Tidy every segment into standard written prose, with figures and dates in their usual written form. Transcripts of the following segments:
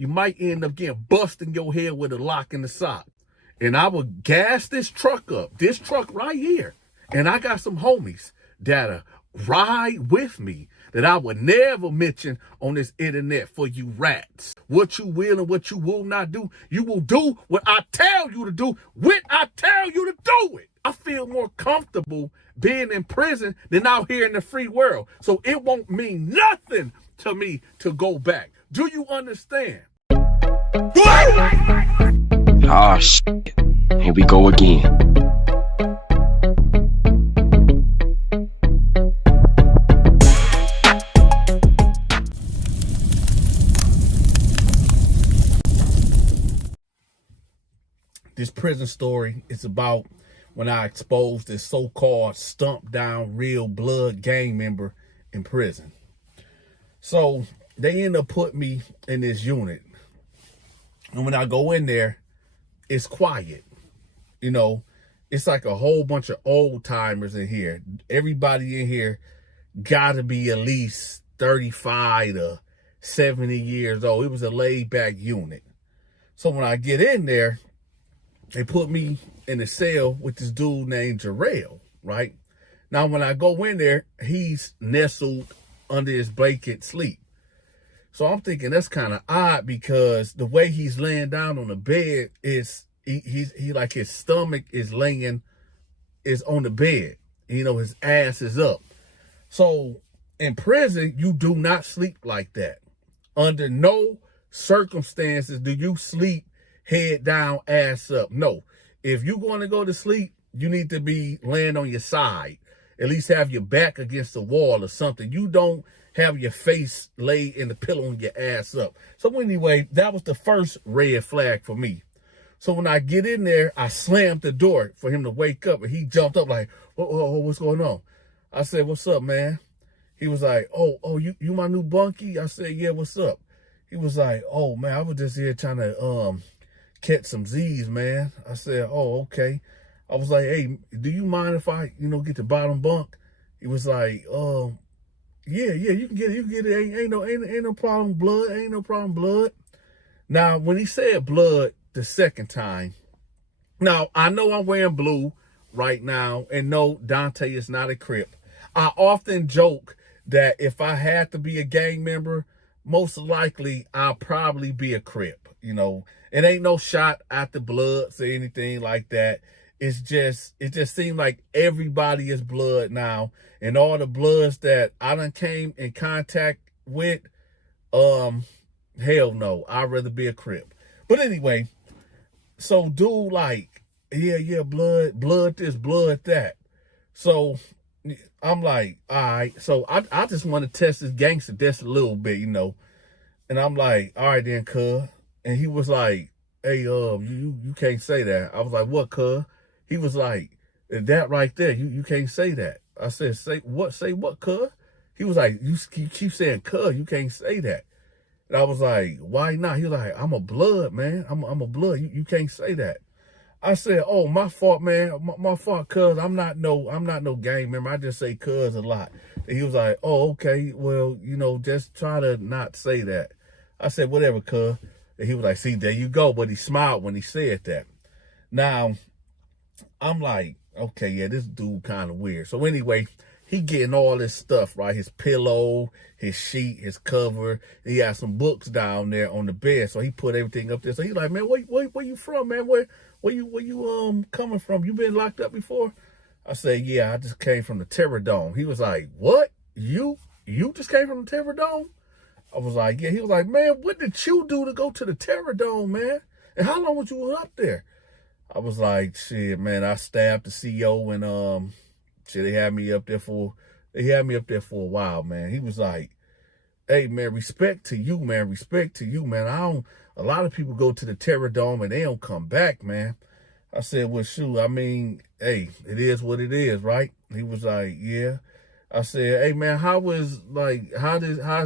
you might end up getting busting your head with a lock in the sock. And I would gas this truck up, this truck right here. And I got some homies that'll ride with me that I would never mention on this internet for you rats. What you will and what you will not do, you will do what I tell you to do when I tell you to do it. I feel more comfortable being in prison than out here in the free world. So it won't mean nothing to me to go back. Do you understand? Oh, shit. Here we go again. This prison story is about when I exposed this so-called stumped down real blood gang member in prison. So they end up putting me in this unit. And when I go in there, it's quiet. You know, it's like a whole bunch of old timers in here. Everybody in here gotta be at least 35 to 70 years old. It was a laid back unit. So when I get in there, they put me in a cell with this dude named Jarrell, right? Now, when I go in there, he's nestled under his blanket sleep. So I'm thinking that's kind of odd because the way he's laying down on the bed is, he like his stomach is on the bed. You know, his ass is up. So in prison, you do not sleep like that. Under no circumstances do you sleep head down, ass up. No. If you're going to go to sleep, you need to be laying on your side. At least have your back against the wall or something. You don't have your face laid in the pillow and your ass up. So anyway, that was the first red flag for me. So when I get in there, I slammed the door for him to wake up, and he jumped up like, what's going on? I said, what's up, man? He was like, oh, you my new bunkie? I said, yeah, what's up? He was like, oh, man, I was just here trying to catch some Z's, man. I said, oh, okay. I was like, hey, do you mind if I, get the bottom bunk? He was like, yeah, you can get it. Ain't no problem, blood. Ain't no problem, blood. Now, when he said blood the second time, now I know I'm wearing blue right now, and no, Donta is not a Crip. I often joke that if I had to be a gang member, most likely I'll probably be a Crip. It ain't no shot at the bloods or anything like that. It just seemed like everybody is blood now. And all the bloods that I done came in contact with, hell no, I'd rather be a Crip. But anyway, so dude like, yeah, blood this, blood that. So I'm like, all right. So I just want to test this gangster just a little bit, And I'm like, all right then, cuz. And he was like, hey, you can't say that. I was like, what, cuz? He was like, that right there, you can't say that. I said, say what, cuz? He was like, you keep saying cuz, you can't say that. And I was like, why not? He was like, I'm a blood, man. I'm a blood. You can't say that. I said, oh, my fault, man. My fault, cuz. I'm not no gang member. I just say cuz a lot. And he was like, oh, okay. Well, just try to not say that. I said, whatever, cuz. And he was like, see, there you go. But he smiled when he said that. Now, I'm like, okay, yeah, this dude kind of weird. So anyway, he getting all this stuff, right? His pillow, his sheet, his cover. He had some books down there on the bed. So he put everything up there. So he's like, man, where you from, man? Where you coming from? You been locked up before? I said, yeah, I just came from the Terror Dome. He was like, what? You just came from the Terror Dome? I was like, yeah. He was like, man, what did you do to go to the Terror Dome, man? And how long was you up there? I was like, shit, man, I stabbed the CEO and they had me up there for a while, man. He was like, hey, man, respect to you, man. Respect to you, man. A lot of people go to the Terror Dome and they don't come back, man. I said, well, shoot, I mean, hey, it is what it is, right? He was like, yeah. I said, hey, man, how's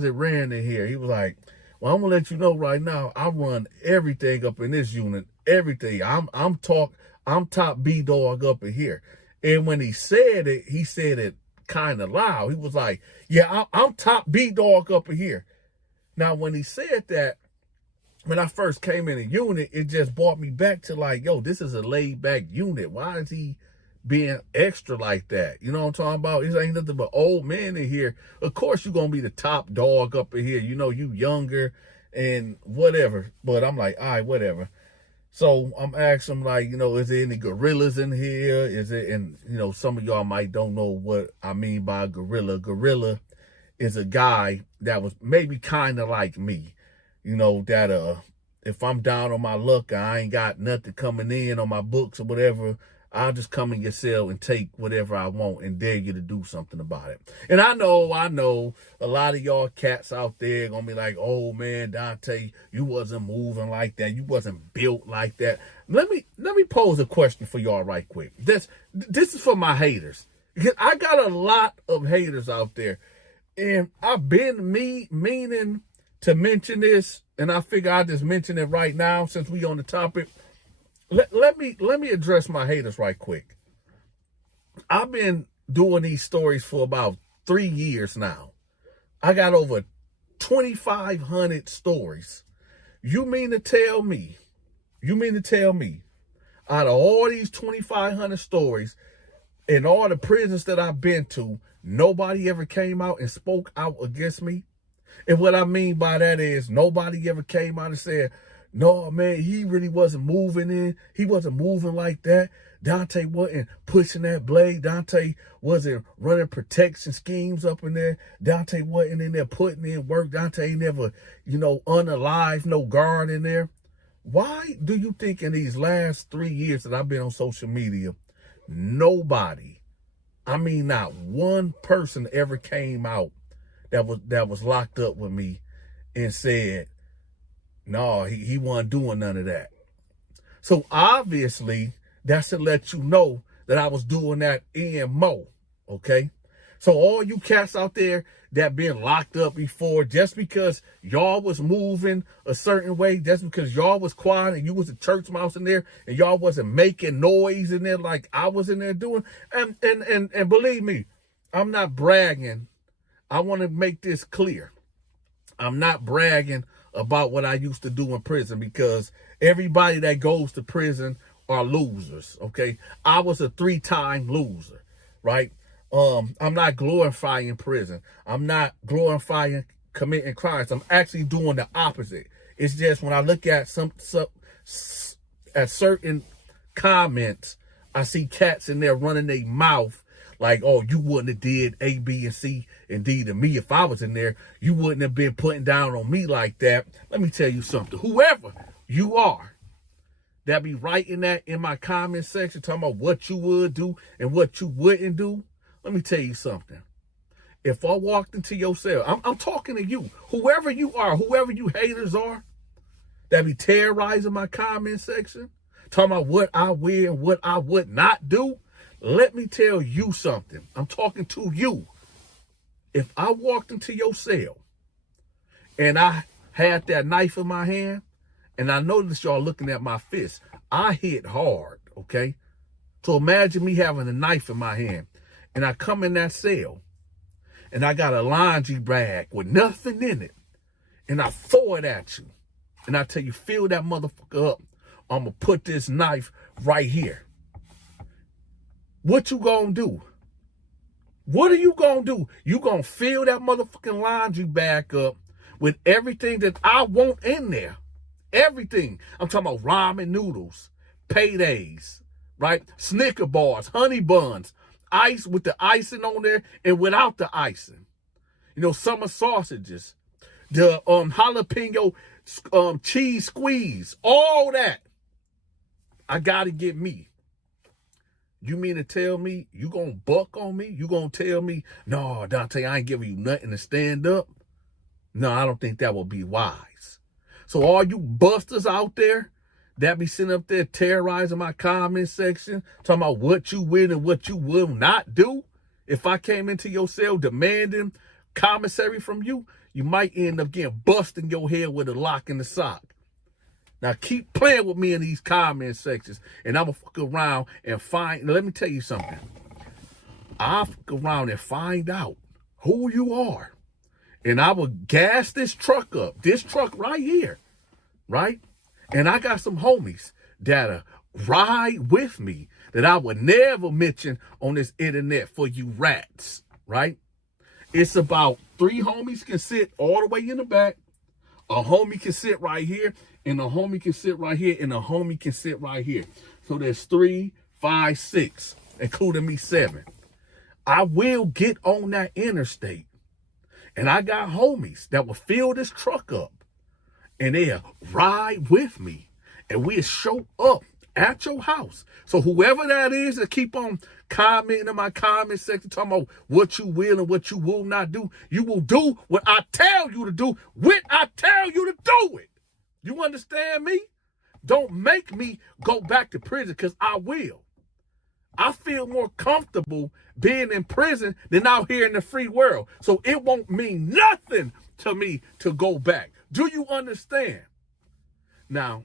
it ran in here? He was like, well, I'm gonna let you know right now, I run everything up in this unit, everything. I'm top B dog up in here. And when he said it kind of loud. He was like, yeah, I'm top B dog up in here. Now, when he said that, when I first came in a unit, it just brought me back to like, yo, this is a laid back unit. Why is he being extra like that? You know what I'm talking about? It ain't nothing but old men in here. Of course, you're going to be the top dog up in here. You know, you younger and whatever. But I'm like, all right, whatever. So I'm asking him, like, you know, is there any gorillas in here? Is it, and, you know, some of y'all might don't know what I mean by gorilla. Gorilla is a guy that was maybe kind of like me, you know, that if I'm down on my luck, I ain't got nothing coming in on my books or whatever, I'll just come in your cell and take whatever I want and dare you to do something about it. And I know a lot of y'all cats out there gonna be like, oh man, Dante, you wasn't moving like that. You wasn't built like that. Let me pose a question for y'all right quick. This is for my haters. Because I got a lot of haters out there. And I've been meaning to mention this, and I figure I'll just mention it right now since we on the topic. Let me address my haters right quick. I've been doing these stories for about 3 years now. I got over 2,500 stories. You mean to tell me, out of all these 2,500 stories and all the prisons that I've been to, nobody ever came out and spoke out against me? And what I mean by that is nobody ever came out and said, no, man, he really wasn't moving in. He wasn't moving like that. Dante wasn't pushing that blade. Dante wasn't running protection schemes up in there. Dante wasn't in there putting in work. Dante ain't never, unalive, no guard in there. Why do you think in these last 3 years that I've been on social media, nobody, I mean not one person ever came out that was locked up with me and said, no, he wasn't doing none of that. So obviously, that's to let you know that I was doing that and more, okay? So all you cats out there that been locked up before, just because y'all was moving a certain way, just because y'all was quiet and you was a church mouse in there and y'all wasn't making noise in there like I was in there doing, and believe me, I'm not bragging. I want to make this clear. I'm not bragging about what I used to do in prison, because everybody that goes to prison are losers, okay? I was a 3-time loser, right? I'm not glorifying prison. I'm not glorifying committing crimes. I'm actually doing the opposite. It's just when I look at at certain comments, I see cats in there running their mouth like, oh, you wouldn't have did A, B, and C, and D to me if I was in there. You wouldn't have been putting down on me like that. Let me tell you something. Whoever you are that be writing that in my comment section, talking about what you would do and what you wouldn't do, let me tell you something. If I walked into your cell, I'm talking to you, whoever you are, whoever you haters are, that be terrorizing my comment section, talking about what I will and what I would not do, let me tell you something. I'm talking to you. If I walked into your cell and I had that knife in my hand, and I noticed y'all looking at my fist, I hit hard, okay? So imagine me having a knife in my hand, and I come in that cell, and I got a laundry bag with nothing in it, and I throw it at you, and I tell you, fill that motherfucker up. I'm going to put this knife right here. What you gonna do? What are you gonna do? You gonna fill that motherfucking laundry bag up with everything that I want in there. Everything. I'm talking about ramen noodles, paydays, right? Snicker bars, honey buns, ice with the icing on there and without the icing. Summer sausages, the jalapeno cheese squeeze, all that. I gotta get me. You mean to tell me you gonna buck on me? You gonna tell me, no, Dante, I ain't giving you nothing to stand up? No, I don't think that would be wise. So all you busters out there that be sitting up there terrorizing my comment section, talking about what you will and what you will not do, if I came into your cell demanding commissary from you, you might end up getting busting your head with a lock in the sock. Now keep playing with me in these comment sections, and I'm gonna fuck around and find. Let me tell you something. I'll fuck around and find out who you are, and I will gas this truck up. This truck right here. right? And I got some homies that ride with me that I would never mention on this internet for you rats, right? It's about 3 homies can sit all the way in the back. A homie can sit right here, and a homie can sit right here, and a homie can sit right here. So there's 3, 5, 6, including me 7. I will get on that interstate, and I got homies that will fill this truck up, and they'll ride with me, and we'll show up at your house. So whoever that is that keep on commenting in my comment section talking about what you will and what you will not do, you will do what I tell you to do when I tell you to do it. You understand me? Don't make me go back to prison, because I will. I feel more comfortable being in prison than out here in the free world. So it won't mean nothing to me to go back. Do you understand? Now,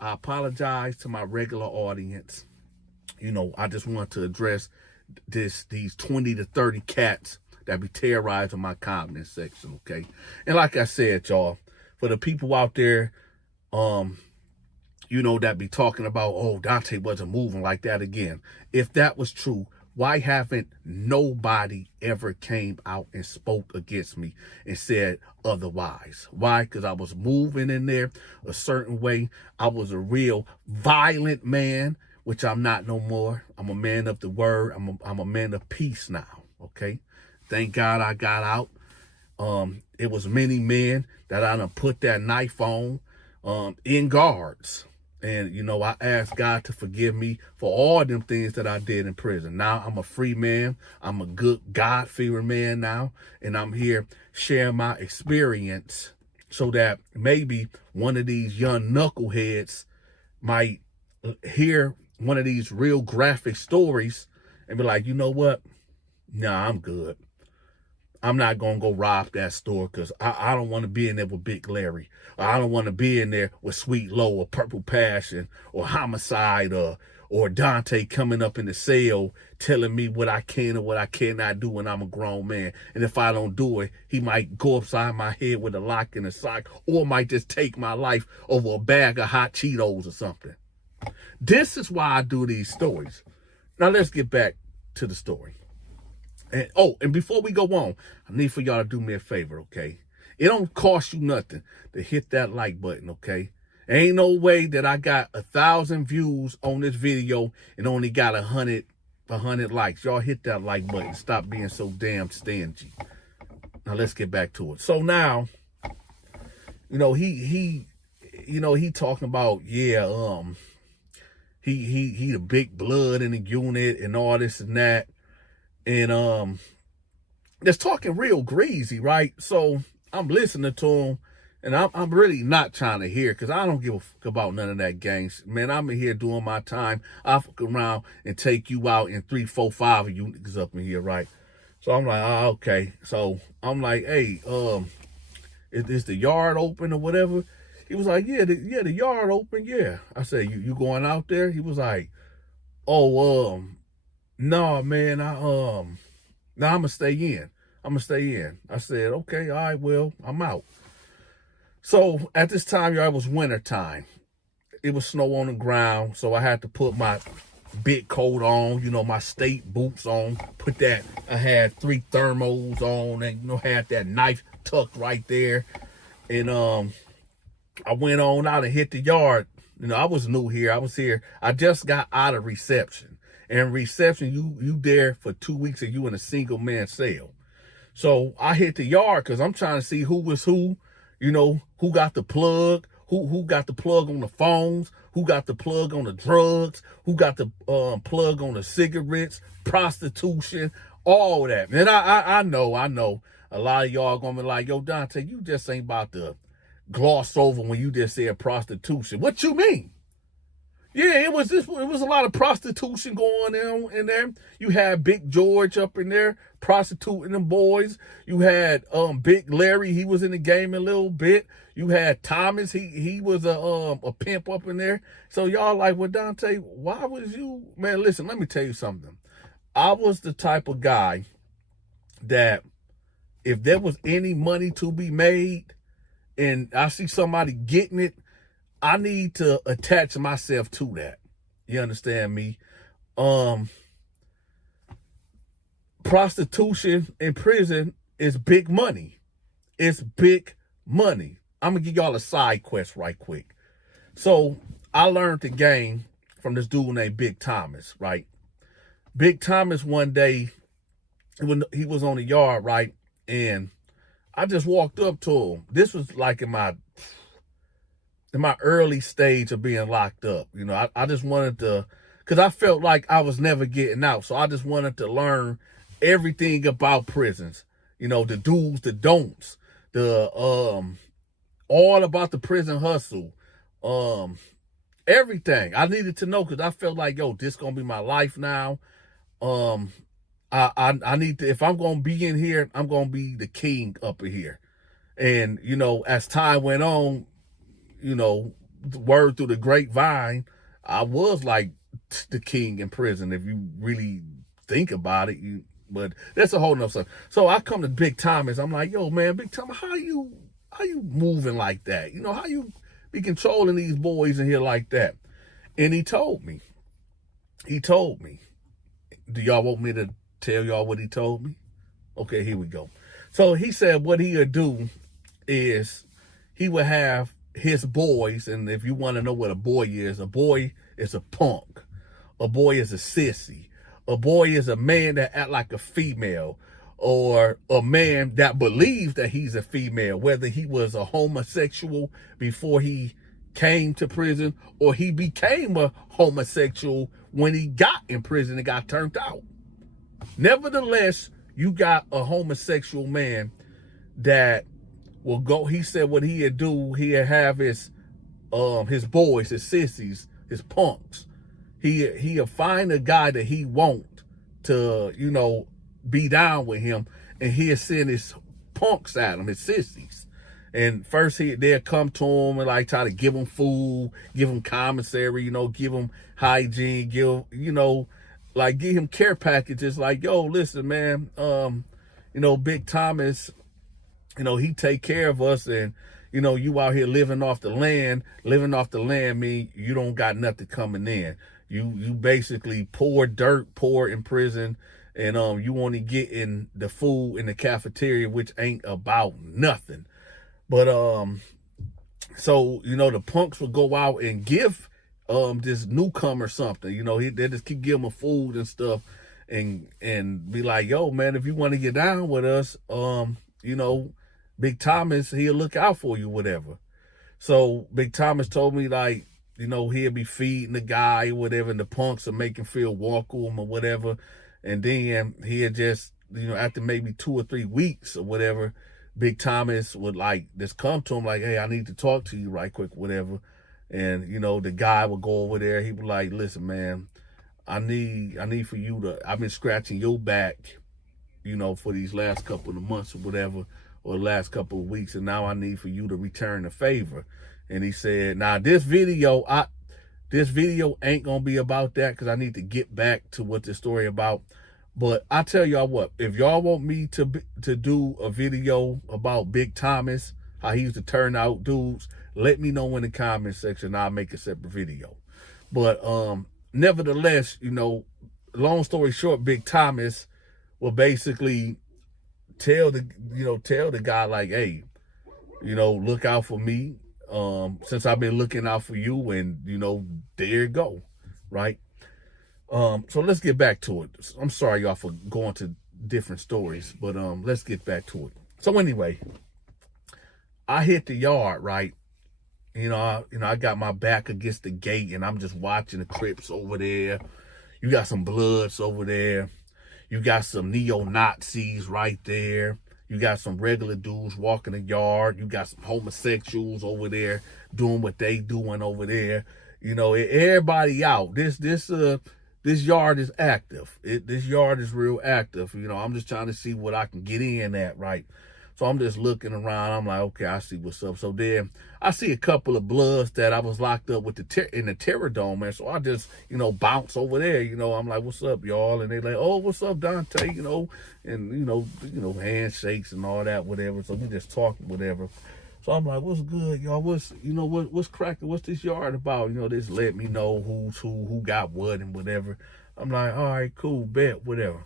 I apologize to my regular audience. You know, I just want to address these 20 to 30 cats that be terrorizing my comment section, okay? And like I said, y'all, for the people out there, you know, that be talking about, oh, Donta wasn't moving like that again. If that was true, why haven't nobody ever came out and spoke against me and said otherwise? Why? Because I was moving in there a certain way. I was a real violent man, which I'm not no more. I'm a man of the word. I'm a man of peace now, okay? Thank God I got out. It was many men that I done put that knife on in guards. And, you know, I asked God to forgive me for all them things that I did in prison. Now I'm a free man. I'm a good God-fearing man now. And I'm here sharing my experience so that maybe one of these young knuckleheads might hear one of these real graphic stories and be like, you know what? Nah, I'm good. I'm not going to go rob that store, because I don't want to be in there with Big Larry. I don't want to be in there with Sweet Low or Purple Passion or Homicide or Donta coming up in the cell telling me what I can and what I cannot do when I'm a grown man. And if I don't do it, he might go upside my head with a lock and a sock, or might just take my life over a bag of hot Cheetos or something. This is why I do these stories. Now let's get back to the story. And before we go on, I need for y'all to do me a favor, okay? It don't cost you nothing to hit that like button, okay? Ain't no way that I got 1,000 views on this video and only got 100 likes. Y'all hit that like button. Stop being so damn stingy. Now let's get back to it. So now, you know, he talking about, yeah, he the big blood in the unit and all this and that. And just talking real greasy, right? So I'm listening to him, and I'm really not trying to hear, because I don't give a fuck about none of that gangs. Man, I'm in here doing my time. I'll fuck around and take you out, and 3, 4, 5 of you niggas up in here, right? So I'm like, okay. So I'm like, hey, is the yard open or whatever? He was like, yeah, the yard open, yeah. I said, you going out there? He was like, oh, no, man, I'm gonna stay in. I said, okay, all right, well, I'm out. So at this time, y'all, it was winter time. It was snow on the ground, so I had to put my big coat on, you know, my state boots on, I had 3 thermals on, and, you know, had that knife tucked right there. And I went on out and hit the yard. You know, I was new here. I was here. I just got out of reception. And reception, you there for 2 weeks and you in a single man cell. So I hit the yard because I'm trying to see who was who, you know, who got the plug, who got the plug on the phones, who got the plug on the drugs, who got the plug on the cigarettes, prostitution, all that. And I know a lot of y'all gonna be like, yo, Donta, you just ain't about to gloss over when you just said prostitution. What you mean? Yeah, it was a lot of prostitution going on in there. You had Big George up in there prostituting them boys. You had Big Larry, he was in the game a little bit. You had Thomas, he was a pimp up in there. So y'all like, well, Donta, why was you, man, listen, let me tell you something. I was the type of guy that if there was any money to be made, and I see somebody getting it, I need to attach myself to that. You understand me? Prostitution in prison is big money. It's big money. I'm gonna give y'all a side quest right quick. So I learned the game from this dude named Big Thomas, right? Big Thomas one day, when he was on the yard, right? And I just walked up to him. This was like in my early stage of being locked up. You know, I just wanted to, because I felt like I was never getting out. So I just wanted to learn everything about prisons. You know, the do's, the don'ts, the all about the prison hustle. Everything. I needed to know because I felt like, yo, this gonna be my life now. I need to, if I'm gonna be in here, I'm gonna be the king up in here. And, you know, as time went on, you know, word through the grapevine, I was like the king in prison, if you really think about it. But that's a whole nother stuff. So I come to Big Thomas. I'm like, yo, man, Big Thomas, how you moving like that? You know, how you be controlling these boys in here like that? And he told me. Do y'all want me to tell y'all what he told me? Okay, here we go. So he said what he would do is he would have his boys, and if you want to know what a boy is a punk. A boy is a sissy. A boy is a man that act like a female, or a man that believes that he's a female, whether he was a homosexual before he came to prison, or he became a homosexual when he got in prison and got turned out. Nevertheless, you got a homosexual man that will go. He said what he'd do, he'd have his boys, his sissies, his punks. He'll find a guy that he want to, you know, be down with him, and he'll send his punks at him, his sissies. And first they'll come to him and like try to give him food, give him commissary, you know, give him hygiene, give him care packages. Like, yo, listen, man, you know, Big Thomas, you know, he take care of us, and you know, you out here living off the land mean you don't got nothing coming in. You basically poor in prison, and you only getting the food in the cafeteria, which ain't about nothing. But so, you know, the punks would go out and give this newcomer something. You know, they just keep giving him food and stuff, and be like, yo, man, if you want to get down with us, you know, Big Thomas, he'll look out for you, whatever. So Big Thomas told me, like, you know, he'll be feeding the guy or whatever, and the punks will make him feel welcome or whatever. And then he'll just, you know, after maybe 2 or 3 weeks or whatever, Big Thomas would like just come to him like, hey, I need to talk to you right quick, whatever. And, you know, the guy would go over there. He would like, listen, man, I need for you to, I've been scratching your back, you know, for these last couple of months or whatever, or the last couple of weeks, and now I need for you to return the favor. And he said, now this video ain't gonna be about that, because I need to get back to what the story about. But I tell y'all what, if y'all want me to do a video about Big Thomas, how he used to turn out dudes, let me know in the comment section. I'll make a separate video. But nevertheless, you know, long story short, Big Thomas will basically tell the guy like, hey, you know, look out for me, since I've been looking out for you, and you know, there you go, right? So let's get back to it. I'm sorry, y'all, for going to different stories, but let's get back to it. So anyway, I hit the yard, right? I got my back against the gate, and I'm just watching the Crips over there. You got some Bloods over there. You got some neo-Nazis right there. You got some regular dudes walking the yard. You got some homosexuals over there doing what they doing over there. You know, everybody out. This yard is active. This yard is real active. You know, I'm just trying to see what I can get in at, right? So I'm just looking around. I'm like, okay, I see what's up. So then I see a couple of Bloods that I was locked up with in the Terror Dome, man. So I just, you know, bounce over there. You know, I'm like, what's up, y'all? And they like, oh, what's up, Donta? You know, and you know, handshakes and all that, whatever. So we just talking, whatever. So I'm like, what's good, y'all? What's cracking? What's this yard about? This let me know who's who got what and whatever. I'm like, all right, cool, bet, whatever.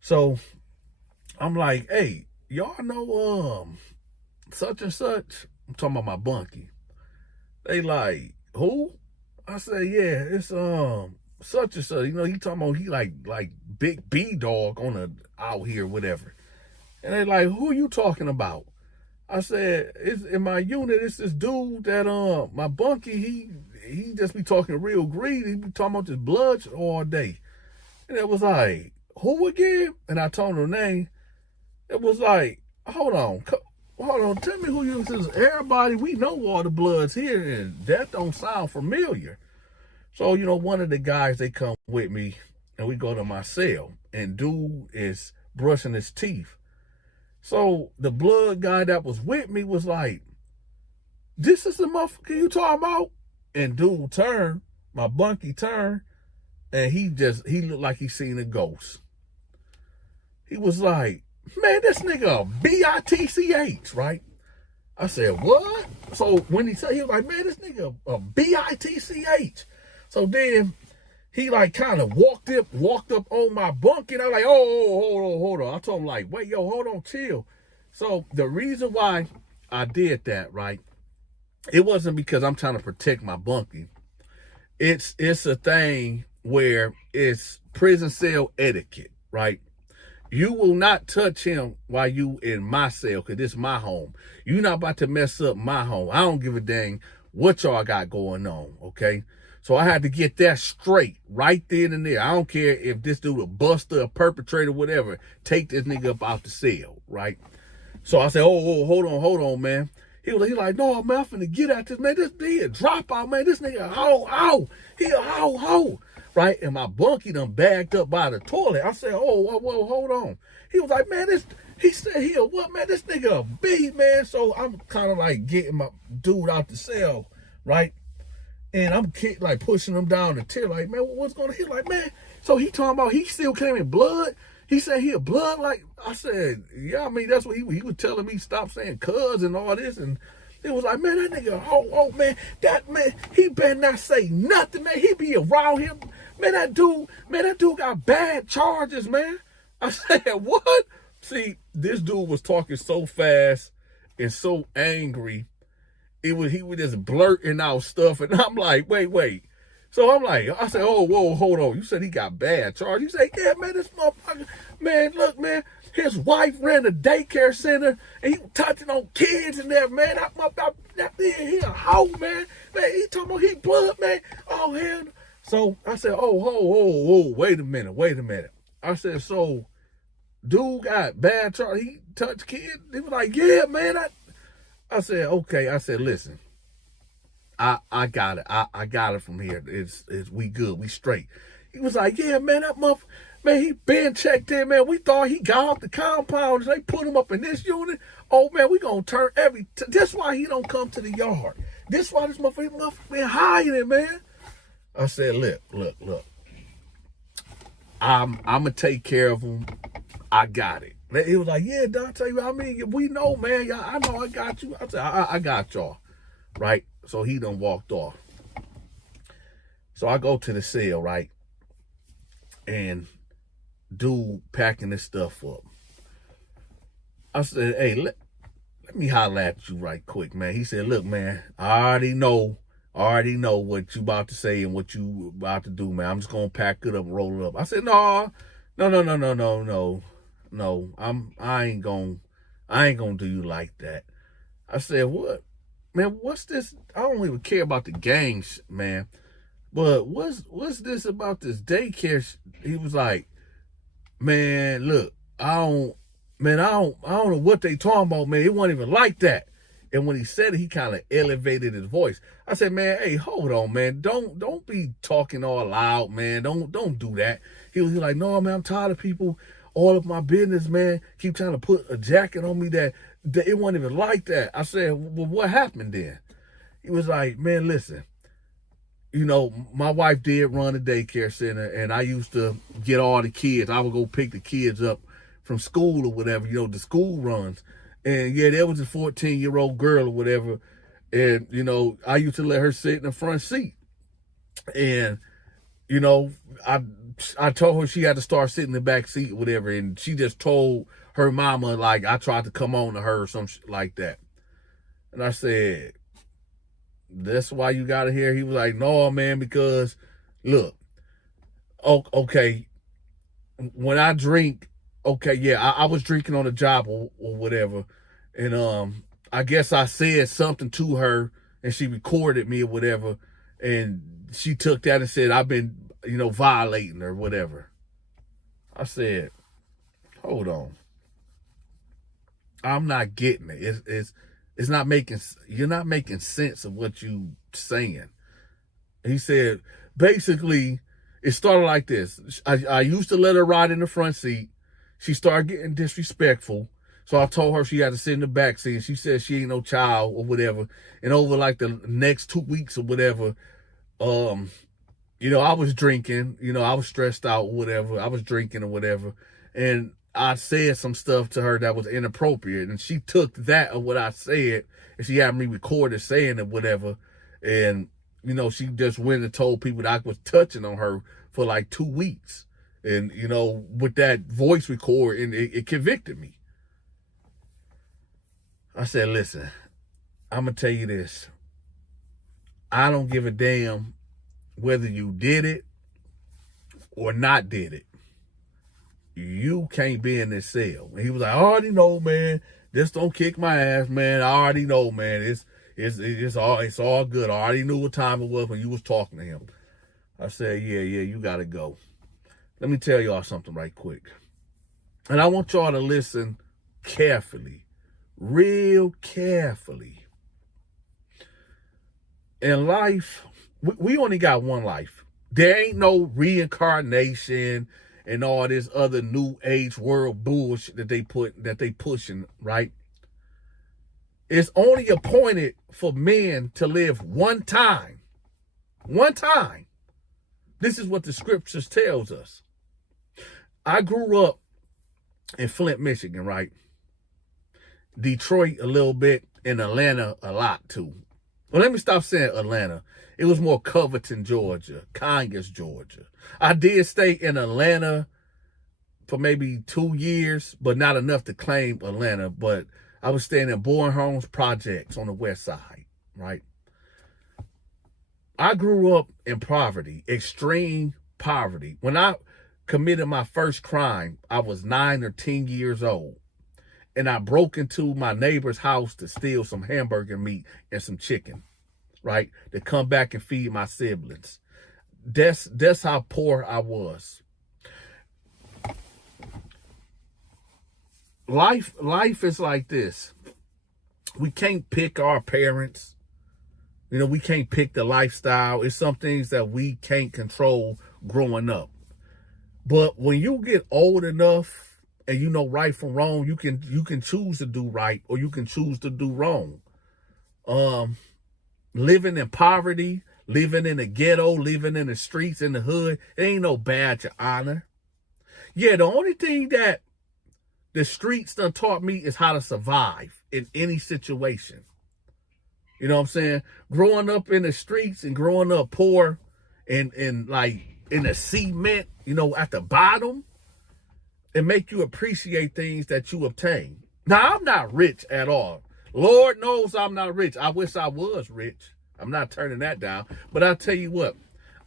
So I'm like, hey, y'all know such and such? I'm talking about my bunkie. They like, who? I said, yeah, it's such and such. He talking about he like big B dog on the out here, whatever. And they like, who you talking about? I said, it's in my unit, it's this dude that my bunkie, he just be talking real greedy. He be talking about this blood all day. And it was like, who again? And I told her name. It was like, hold on, tell me who you is. Everybody, we know all the bloods here, and that don't sound familiar. So, one of the guys, they come with me, and we go to my cell, and dude is brushing his teeth. So the blood guy that was with me was like, this is the motherfucker you talking about? And dude turned, my bunkie turned, and he looked like he seen a ghost. He was like, man, this nigga a B-I-T-C-H, right? I said, what? So when he said, he was like, man, this nigga a B-I-T-C-H. So then he like kind of walked up on my bunk, and I was like, oh, hold on. I told him like, wait, yo, hold on, chill. So the reason why I did that, right, it wasn't because I'm trying to protect my bunkie. It's a thing where it's prison cell etiquette, right? You will not touch him while you in my cell, because this is my home. You're not about to mess up my home. I don't give a dang what y'all got going on, okay? So I had to get that straight right then and there. I don't care if this dude a buster, a perpetrator, whatever. Take this nigga up out the cell, right? So I said, oh, hold on, man. He like, no, man, I'm finna get at this, man. This nigga drop out, man. This nigga, he a ho. Right? And my bunkie done bagged up by the toilet. I said, whoa, hold on. He was like, man, he said, he a what, man? This nigga a B, man. So I'm kind of like getting my dude out the cell, right? And I'm like pushing him down the tier, like, man, what's going to hit? Like, man, so he talking about he still came in blood? He said he a blood? Like, I said, yeah, I mean, that's what he was telling me, stop saying cuz and all this. And it was like, man, that nigga, man, that man, he better not say nothing, man. He be around him. Man, that dude got bad charges, man. I said, what? See, this dude was talking so fast and so angry. He was just blurting out stuff, and I'm like, wait. So I'm like, I said, whoa, hold on. You said he got bad charges. You say, yeah, man, this motherfucker, man, look, man, his wife ran a daycare center, and he was touching on kids and that, man. He a hoe, man. Man, he talking about he blood, man. Oh, hell. So I said, wait a minute. I said, so dude got bad charges. He touched kids? He was like, yeah, man, I said, okay. I said, listen, I got it. I got it from here. It's we good. We straight. He was like, yeah, man, that motherfucker, man, he been checked in, man. We thought he got off the compound. They put him up in this unit. Oh, man, we gonna turn that's why he don't come to the yard. This why this motherfucker been hiding, man. I said, look. I'm gonna take care of him. I got it. He was like, yeah, Donta, I mean, we know, man. I know I got you. I said, I got y'all. Right? So he done walked off. So I go to the cell, right? And dude packing this stuff up. I said, hey, let me holler at you right quick, man. He said, look, man, I already know what you about to say and what you about to do, man. I'm just gonna pack it up and roll it up. I said, no. I ain't gonna do you like that. I said, what? Man, what's this? I don't even care about the gangs, man. But what's this about this daycare? He was like, man, look, I don't know what they talking about, man. It wasn't even like that. And when he said it, he kind of elevated his voice. I said, man, hey, hold on, man. Don't be talking all loud, man. Don't do that. He was like, no, man, I'm tired of people all of my business, man. Keep trying to put a jacket on me that it wasn't even like that. I said, well, what happened then? He was like, man, listen, my wife did run a daycare center, and I used to get all the kids. I would go pick the kids up from school or whatever, the school runs. And yeah, there was a 14-year-old girl or whatever. And, I used to let her sit in the front seat. And, you know, I told her she had to start sitting in the back seat or whatever. And she just told her mama, like, I tried to come on to her or some shit like that. And I said, that's why you got it here? He was like, no, man, because, look, okay, when I drink, okay, yeah, I was drinking on the job or whatever. And I guess I said something to her and she recorded me or whatever. And she took that and said, I've been, violating her, whatever. I said, hold on. I'm not getting it. It's not making, you're not making sense of what you saying. He said, basically, it started like this. I used to let her ride in the front seat. She started getting disrespectful. So I told her she had to sit in the back seat. She said she ain't no child or whatever. And over like the next 2 weeks or whatever, I was drinking, I was stressed out or whatever. I was drinking or whatever. And I said some stuff to her that was inappropriate. And she took that of what I said and she had me recorded saying it, whatever. And, she just went and told people that I was touching on her for like 2 weeks. And, with that voice record, and it convicted me. I said, listen, I'm going to tell you this. I don't give a damn whether you did it or not did it. You can't be in this cell. And he was like, I already know, man. Just don't kick my ass, man. I already know, man. It's all good. I already knew what time it was when you was talking to him. I said, yeah, you got to go. Let me tell y'all something right quick. And I want y'all to listen carefully, real carefully. In life, we only got one life. There ain't no reincarnation and all this other new age world bullshit that they pushing, right? It's only appointed for men to live one time. One time. This is what the scriptures tells us. I grew up in Flint, Michigan, right? Detroit a little bit, and Atlanta a lot too. Well, let me stop saying Atlanta. It was more Covington, Georgia, Conyers, Georgia. I did stay in Atlanta for maybe 2 years, but not enough to claim Atlanta. But I was staying in Bourne Homes Projects on the west side, right? I grew up in poverty, extreme poverty. When I committed my first crime, I was 9 or 10 years old. And I broke into my neighbor's house to steal some hamburger meat and some chicken, right? To come back and feed my siblings. That's how poor I was. Life is like this. We can't pick our parents. We can't pick the lifestyle. It's some things that we can't control growing up. But when you get old enough and you know right from wrong, you can choose to do right or you can choose to do wrong. Living in poverty, living in the ghetto, living in the streets, in the hood, it ain't no badge of honor. Yeah, the only thing that the streets done taught me is how to survive in any situation. You know what I'm saying? Growing up in the streets and growing up poor and like in the cement, at the bottom, it make you appreciate things that you obtain. Now, I'm not rich at all. Lord knows I'm not rich. I wish I was rich. I'm not turning that down. But I'll tell you what,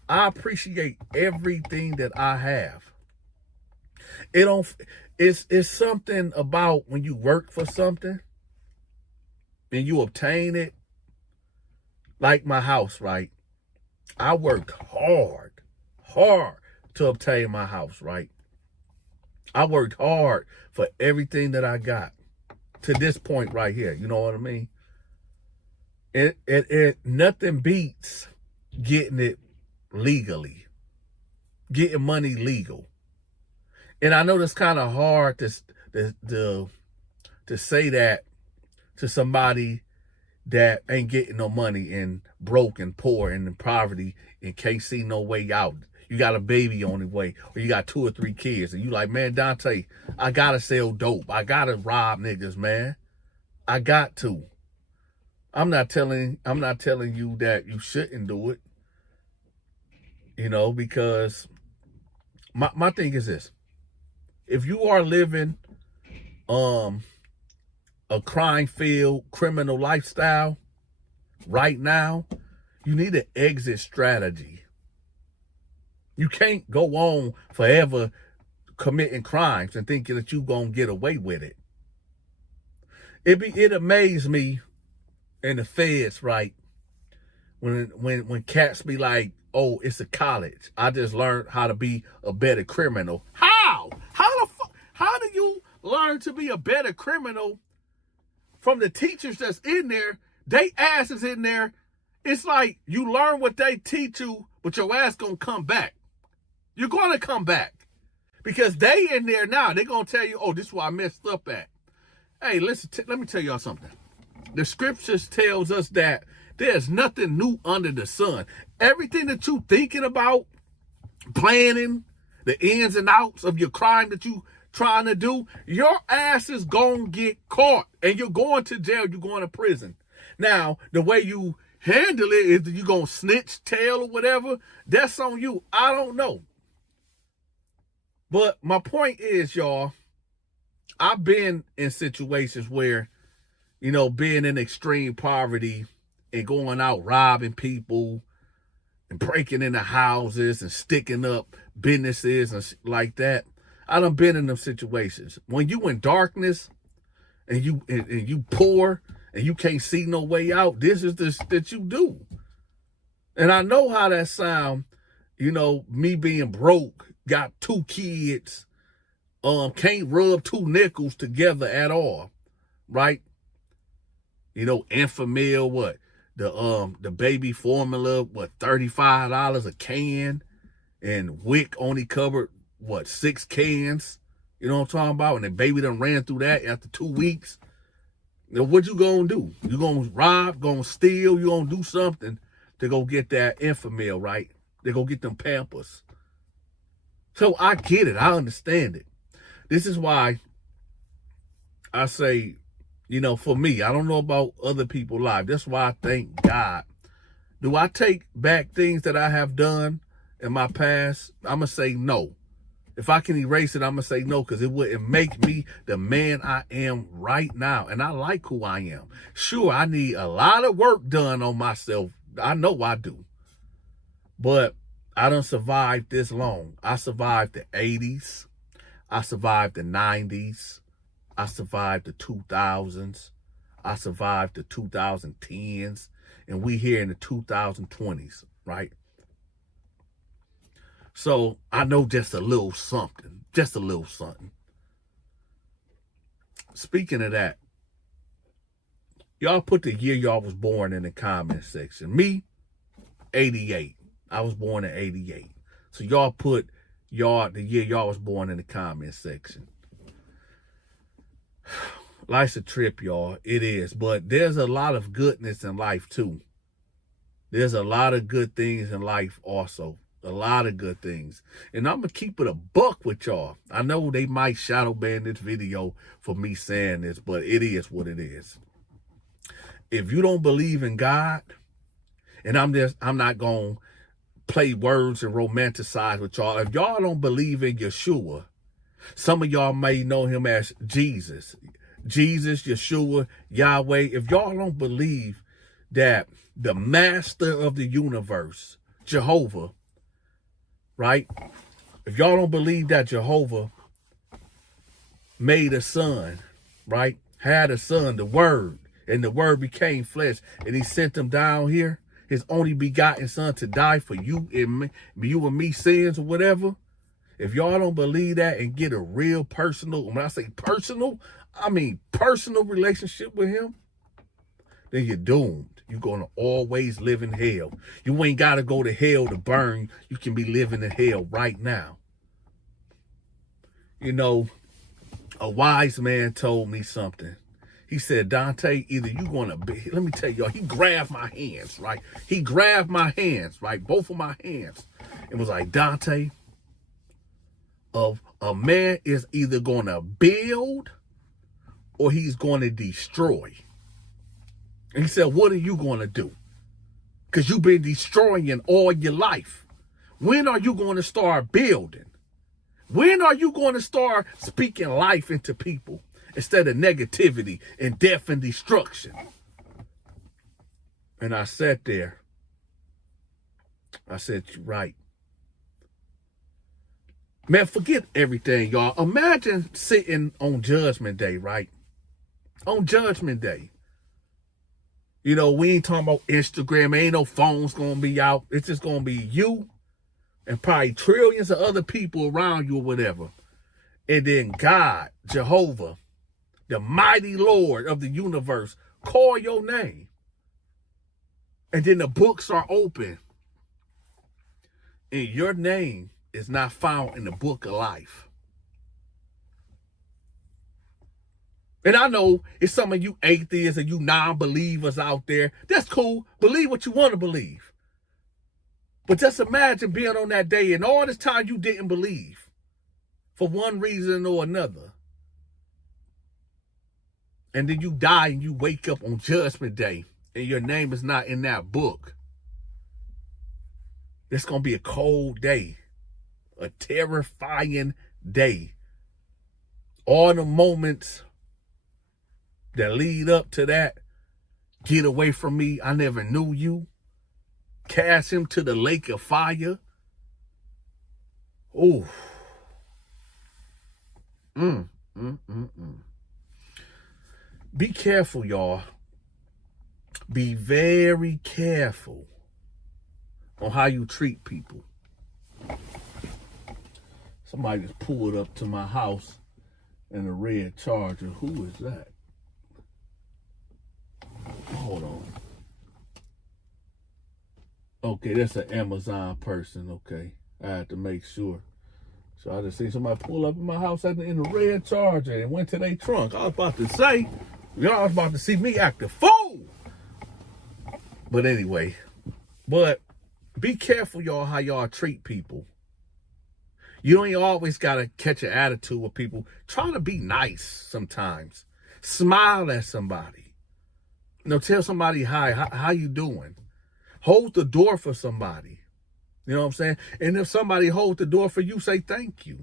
I appreciate everything that I have. It's something about when you work for something and you obtain it. Like my house, right? I worked hard to obtain my house, right? I worked hard for everything that I got to this point right here. You know what I mean? It nothing beats getting it legally, getting money legal. And I know that's kind of hard to say that to somebody that ain't getting no money and broke and poor and in poverty and can't see no way out. You got a baby on the way, or you got 2 or 3 kids, and you like, man, Donta, I gotta sell dope. I gotta rob niggas, man. I got to. I'm not telling you that you shouldn't do it, because my thing is this. If you are living a crime-filled criminal lifestyle right now, you need an exit strategy. You can't go on forever committing crimes and thinking that you're going to get away with it. It amazed me in the feds, right? When cats be like, oh, it's a college. I just learned how to be a better criminal. How? How do you learn to be a better criminal from the teachers that's in there? They ass is in there. It's like you learn what they teach you, but your ass gonna come back. You're gonna come back. Because they in there now, they gonna tell you, oh, this is where I messed up at. Hey, listen, let me tell y'all something. The scriptures tells us that there's nothing new under the sun. Everything that you thinking about, planning, the ins and outs of your crime that you trying to do, your ass is gonna get caught and you're going to jail, you're going to prison. Now, the way you handle it is you gonna snitch, tell, or whatever, that's on you. I don't know. But my point is, y'all, I've been in situations where, being in extreme poverty and going out robbing people and breaking into houses and sticking up businesses and like that. I done been in them situations. When you in darkness and you poor and you can't see no way out, this is this that you do. And I know how that sound, me being broke, got 2 kids, can't rub 2 nickels together at all, right? Enfamil, what? The baby formula, what, $35 a can, and Wick only covered, what, 6 cans? You know what I'm talking about? And the baby done ran through that after 2 weeks. Now, what you gonna do? You gonna rob, gonna steal, you gonna do something to go get that Enfamil, right? They go get them Pampers. So I get it. I understand it. This is why I say, for me, I don't know about other people's lives. That's why I thank God. Do I take back things that I have done in my past? I'm going to say no. If I can erase it, I'm going to say no, because it wouldn't make me the man I am right now. And I like who I am. Sure, I need a lot of work done on myself. I know I do. But I done survived this long. I survived the 80s. I survived the 90s. I survived the 2000s. I survived the 2010s. And we here in the 2020s, right? So I know just a little something. Just a little something. Speaking of that, y'all put the year y'all was born in the comment section. Me, 88. I was born in 88. So y'all put the year y'all was born in the comment section. Life's a trip, y'all. It is. But there's a lot of goodness in life, too. There's a lot of good things in life also. A lot of good things. And I'm going to keep it a buck with y'all. I know they might shadow ban this video for me saying this, but it is what it is. If you don't believe in God, and I'm not going to play words and romanticize with y'all. If y'all don't believe in Yeshua, some of y'all may know him as Jesus. Jesus, Yeshua, Yahweh. If y'all don't believe that the master of the universe, Jehovah, right? If y'all don't believe that Jehovah made a son, right? Had a son, the word, and the word became flesh, and he sent him down here, his only begotten son, to die for you and me sins or whatever. If y'all don't believe that and get a real personal, when I say personal, I mean personal relationship with him, then you're doomed. You're going to always live in hell. You ain't got to go to hell to burn. You can be living in hell right now. A wise man told me something. He said, Donta, either you going to be, let me tell y'all, he grabbed my hands, right? He grabbed my hands, right? Both of my hands. And was like, Donta, a man is either going to build or he's going to destroy. And he said, what are you going to do? Because you've been destroying all your life. When are you going to start building? When are you going to start speaking life into people instead of negativity and death and destruction? And I sat there. I said, you're right. Man, forget everything, y'all. Imagine sitting on Judgment Day, right? On Judgment Day. You know, we ain't talking about Instagram. Ain't no phones going to be out. It's just going to be you and probably trillions of other people around you or whatever. And then God, Jehovah, the mighty Lord of the universe, call your name. And then the books are open. And your name is not found in the book of life. And I know it's some of you atheists and you non-believers out there. That's cool. Believe what you want to believe. But just imagine being on that day and all this time you didn't believe for one reason or another. And then you die and you wake up on Judgment Day and your name is not in that book. It's going to be a cold day, a terrifying day. All the moments that lead up to that, get away from me, I never knew you, cast him to the lake of fire. Oh. Be careful, y'all. Be very careful on how you treat people. Somebody just pulled up to my house in a red Charger. Who is that? Hold on. Okay, that's an Amazon person. Okay, I had to make sure. So I just seen somebody pull up in my house in a red Charger and went to their trunk. I was about to say, y'all was about to see me act a fool. But anyway, be careful, y'all, how y'all treat people. You ain't always got to catch an attitude with people. Try to be nice sometimes. Smile at somebody. You know, tell somebody hi, how you doing? Hold the door for somebody. You know what I'm saying? And if somebody holds the door for you, say thank you.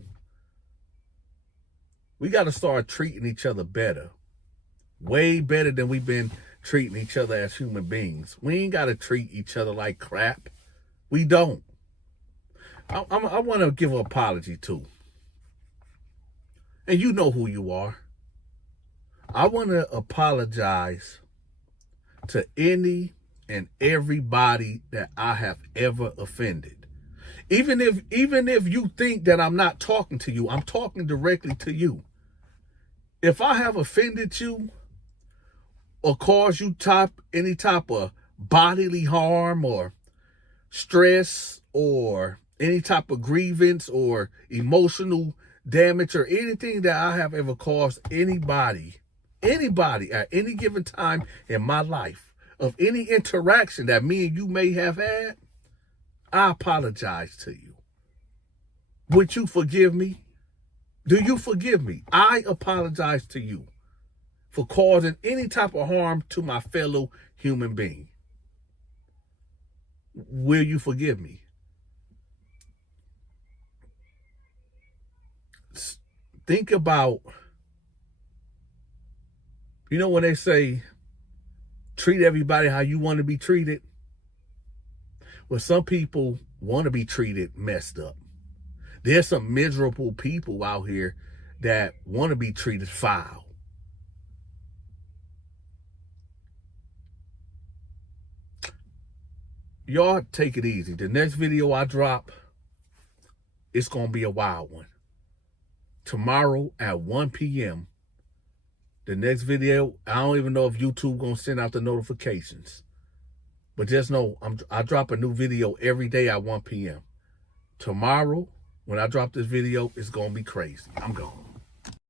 We got to start treating each other better. Way better than we've been treating each other as human beings. We ain't got to treat each other like crap. We don't. I want to give an apology too. And you know who you are. I want to apologize to any and everybody that I have ever offended. Even if you think that I'm not talking to you, I'm talking directly to you. If I have offended you or caused you any type of bodily harm or stress or any type of grievance or emotional damage or anything that I have ever caused anybody at any given time in my life, of any interaction that me and you may have had, I apologize to you. Would you forgive me? Do you forgive me? I apologize to you for causing any type of harm to my fellow human being. Will you forgive me? Think about, you know when they say, treat everybody how you want to be treated? Well, some people want to be treated messed up. There's some miserable people out here that want to be treated foul. Y'all take it easy. The next video I drop, it's going to be a wild one. Tomorrow at 1 p.m., the next video, I don't even know if YouTube going to send out the notifications. But just know, I drop a new video every day at 1 p.m. Tomorrow, when I drop this video, it's going to be crazy. I'm gone.